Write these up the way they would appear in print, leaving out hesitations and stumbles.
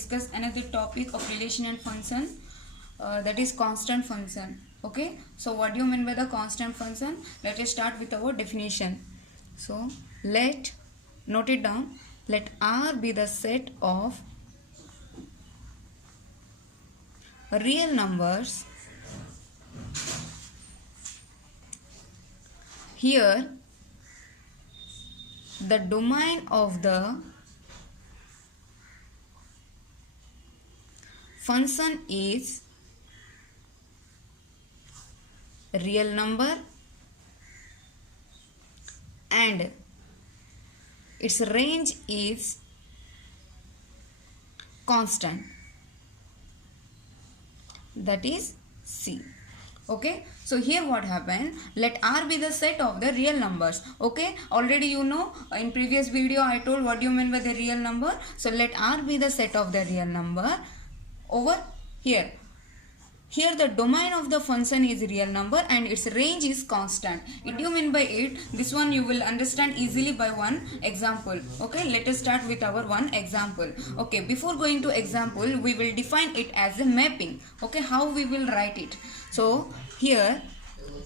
discuss another topic of relation and function, that is constant function. Okay, so what do you mean by the constant function? Let us start with our definition. So note it down. Let R be the set of real numbers. Here the domain of the function is real number and its range is constant, that is C. Okay, so here what happened, let R be the set of the real numbers. Okay, already you know, in previous video I told what do you mean by the real number. So let R be the set of the real number. Over here the domain of the function is real number and its range is constant. What do you mean by it? This one you will understand easily by one example. Okay, let us start with our one example. Okay, before going to example, we will define it as a mapping. Okay, how we will write it? So here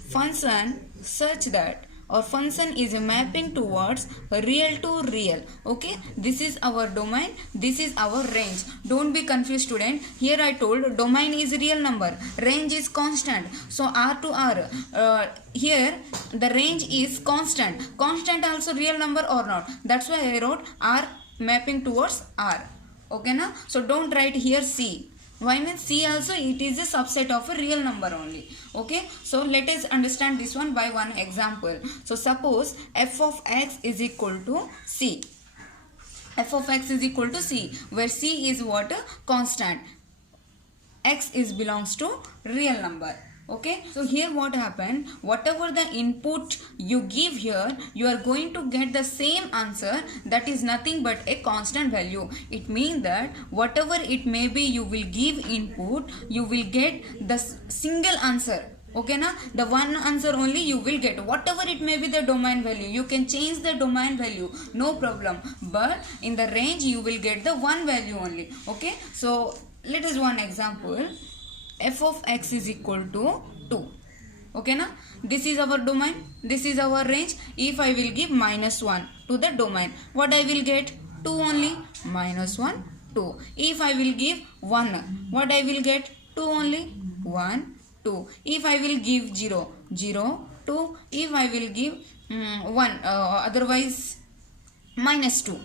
function such that or function is a mapping towards real to real. Okay, this is our domain, this is our range. Don't be confused student. Here I told domain is real number, range is constant. So R to R, here the range is constant also real number or not. That's why I wrote R mapping towards R. Okay na? So don't write here C. Why means C also it is a subset of a real number only. Okay, so let us understand this one by one example. So suppose f of x is equal to C. F of x is equal to C, where C is what? Constant. X is belongs to real number. Okay, so here what happened, whatever the input you give here, you are going to get the same answer, that is nothing but a constant value. It means that whatever it may be you will give input, you will get the single answer. Okay na, the one answer only you will get, whatever it may be the domain value. You can change the domain value, no problem, but in the range you will get the one value only. Okay, so let us one example. F of x is equal to 2. Okay na, this is our domain, this is our range. If I will give -1 to the domain, what I will get? 2 only. -1 2. If I will give 1, what I will get? 2 only. 1 2. If I will give 0 0 2. If I will give 1 otherwise -2,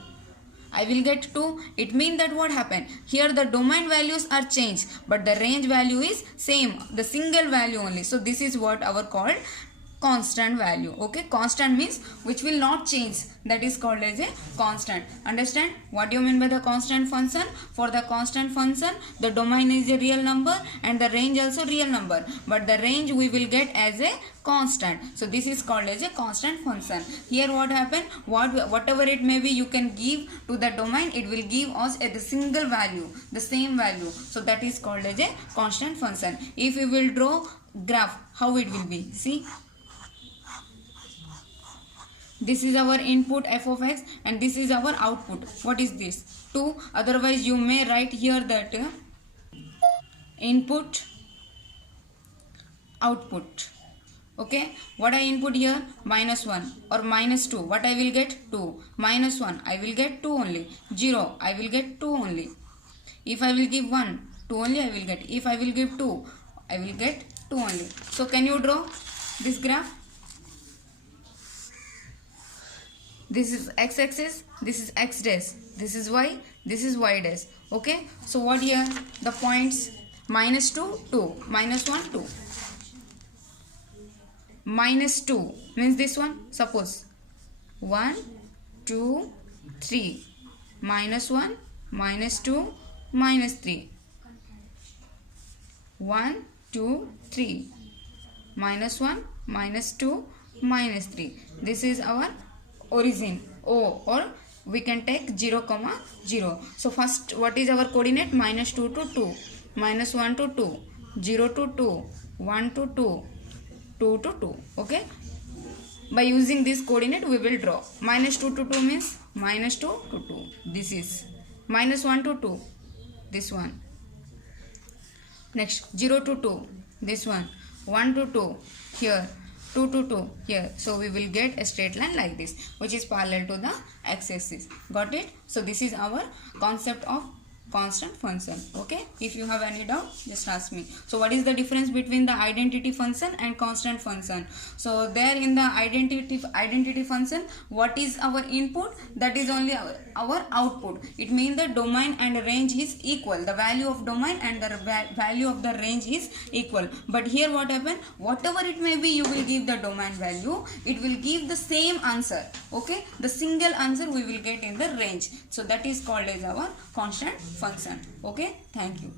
I will get 2. It means that what happened? Here the domain values are changed, but the range value is same, the single value only. So this is what our called constant value. Okay, constant means which will not change, that is called as a constant. Understand what do you mean by the constant function? For the constant function, the domain is a real number and the range also real number, but the range we will get as a constant. So this is called as a constant function. Here what happened, whatever it may be you can give to the domain, it will give us a the single value, the same value. So that is called as a constant function. If we will draw graph, how it will be? See, this is our input f of x and this is our output. What is this? 2. Otherwise you may write here that input output. Okay, what I input here? -1 or -2. What I will get? 2. -1 I will get 2 only. 0 I will get 2 only. If I will give 1, 2 only I will get. If I will give 2, I will get 2 only. So can you draw this graph? This is x-axis, this is x dash, this is y, this is y dash. Okay, so what here? The points -2 2, -1 2. -2 means this one. Suppose 1 2 3, -1 -2 -3, 1 2 3, -1 -2 -3. This is our origin O, or we can take 0, 0. So first what is our coordinate? -2 to 2, -1 to 2, 0 to 2, 1 to 2, 2 to 2. Okay, by using this coordinate we will draw. -2 to 2 means -2 to 2. This is -1 to 2, this one. Next 0 to 2, this one. 1 to 2 here, 2 to 2 here. So we will get a straight line like this, which is parallel to the x-axis. Got it? So this is our concept of constant function. Okay, if you have any doubt, just ask me. So what is the difference between the identity function and constant function? So there in the identity function, what is our input? That is only our output. It means the domain and range is equal. The value of domain and the value of the range is equal. But here what happened? Whatever it may be, you will give the domain value, it will give the same answer. Okay, the single answer we will get in the range. So that is called as our constant function. Okay, thank you.